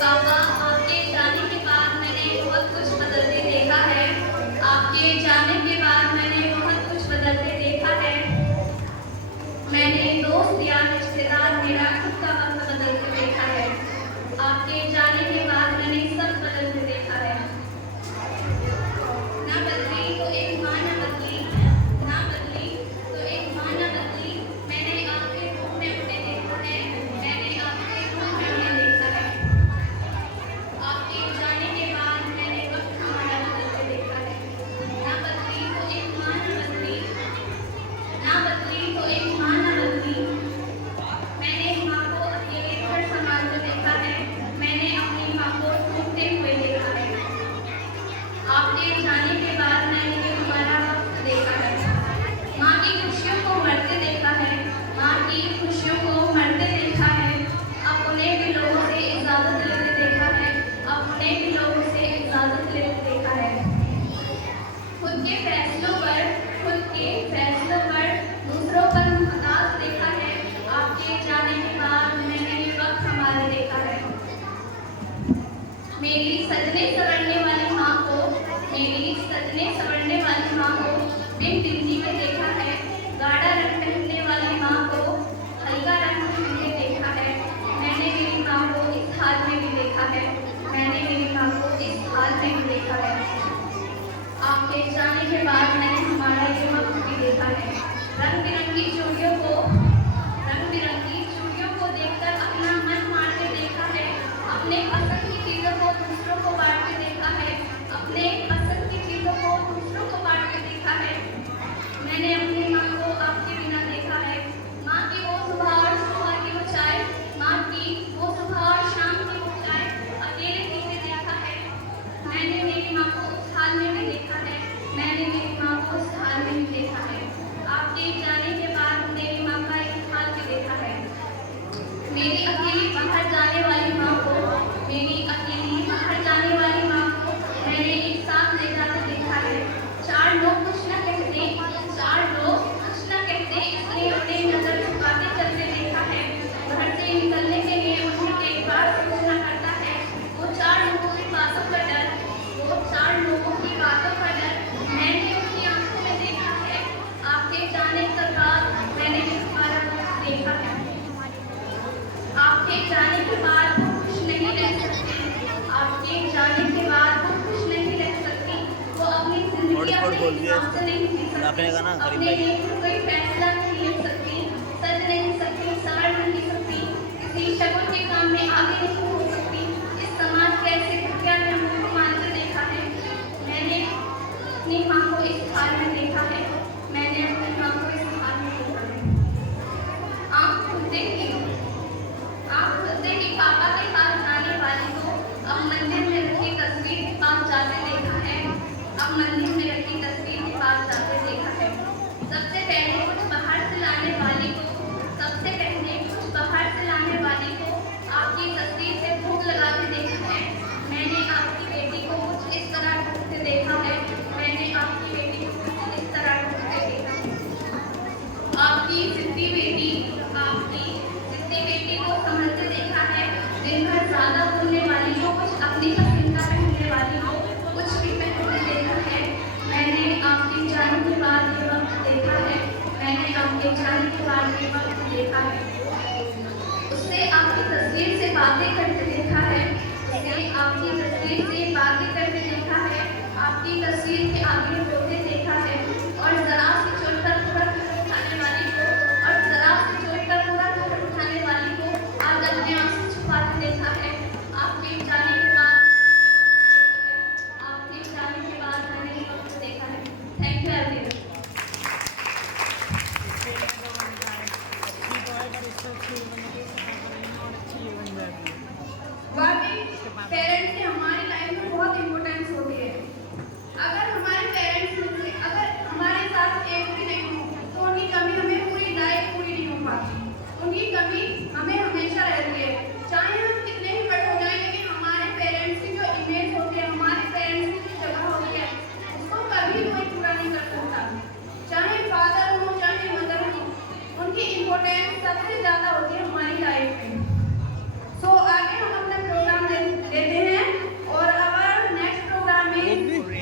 पापा, आपके जाने के बाद मैंने बहुत कुछ बदलते देखा है। आपके जाने के बाद मैंने बहुत कुछ बदलते देखा है। मैंने दोस्त या रिश्तेदार मेरा खुद का वक्त बदलते देखा है। आपके जाने के बाद मैंने सब बदलते देखा है। ना बदली तो एक माँ न बदली, ना बदली तो एक माँ न बदली। मैंने आपके रूप में उन्हें देखा है, मैंने आपके रूप में उन्हें देखा है। आपके जाने के बाद मैंने वक्त हमारा बदलते देखा है। ना बदली तो एक माँ न बदली, ना बदली तो एक माँ न बदली। मैंने माँ को अकेले घर संभालते देखा है, मैंने अपनी माँ को ढूंढते हुए देखा है। आपके जाने के बाद मैंने हमारा वक्त देखा है। माँ की खुशियों को मरते देखा है, माँ की खुशियों को मरते देखा है। अब उन्हें भी लोगों से इजाजत लेते देखा है, अब उन्हें भी लोगों से इजाजत लेते देखा है। खुद के फैसलों पर दूसरों पर मुहताज देखा है। आपके जाने के बाद मैंने वक्त हमारा देखा है। मेरी सजने संवरने वाली माँ को, मेरी सजने संवरने वाली माँ को बिन बिंदी में देखा है। गाढ़ा रंग पहनने वाली माँ को हल्का रंग पहनते देखा है। मैंने मेरी माँ को इस हाल में भी देखा है, मैंने मेरी माँ को इस हाल में भी देखा है। आपके जाने के बाद मैंने हमारा ये वक्त भी देखा है। रंग बिरंगी चूड़ियों को देखकर अपना मन मारते देखा है। अपने पसंद की चीज़ों को दूसरों को बांटते देखा है, अपने पसंद की चीज़ों को दूसरों को बांटते देखा है। मैंने अपनी माँ को आपके बिना देखा है। माँ की वो सुबह और सुबह की वो चाय, माँ की वो सुबह और शाम की वो चाय अकेले पीते देखा है। मैंने मेरी माँ को उस हाल में भी देखा है, मैंने मेरी माँ को उस हाल में भी देखा है। आपके जाने के बाद मेरी माँ का एक हाल भी देखा है। मेरी अकेली बाहर जाने वाली माँ को, मेरी अकेली बाहर जाने वाली माँ को मैंने एक साथ ले जाते देखा है। चार लोग कुछ न कहते, इसलिए उन्हें नजर झुकाते चलते देखा है। घर से निकलने के लिए उन्हें एक बार सोचना पड़ता है। वो चार लोगों की बातों का डर मैंने उनकी आंखों में देखा है। आपके जाने के बाद मैंने हमारा वक्त देखा है। आपके जाने के बाद वो खुश नहीं रह सकती, आपके जाने के बाद वो खुश नहीं रह सकती। वो अपनी जिंदगी अपने हिसाब से नहीं जी सकती, अपने लिए कोई फैसला नहीं ले सकती, सज नहीं सकती, संवर नहीं सकती, किसी शगुन के काम में आगे नहीं हो सकती। इस समाज के ऐसे घटिया नियमों को मानते देखा है। मैंने अपनी माँ को इस हाल में देखा है, मैंने अपनी माँ को इस हाल में देखा है। आँख खुलते ही पापा के पास जाने वाली को अब मंदिर में रखी तस्वीर के पास जाते देखा है, अब मंदिर में रखी तस्वीर के पास जाते देखा है। सबसे पहले कुछ बाहर से लाने वाली को आपकी तस्वीर से भूख लगाते देखा है। मैंने आपकी बेटी को कुछ इस तरह ढूंढते देखा है, मैंने आपकी बेटी को कुछ इस तरह ढूंढते देखा है। आपकी जिद्दी बेटी को संभलते देखा है। दिन भर ज्यादा बोलने वाली को कुछ अपनी पसंद का पहनने वाली को कुछ भी पहनते देखा है। मैंने आपके जाने के बाद ये वक्त देखा है, मैंने आपके जाने के बाद ये वक्त देखा है। उससे आपकी तस्वीर से बातें करते देखा है, उससे आपकी तस्वीर से बातें करते देखा है, आपकी तस्वीर के आगे रोते देखा है और जरा सी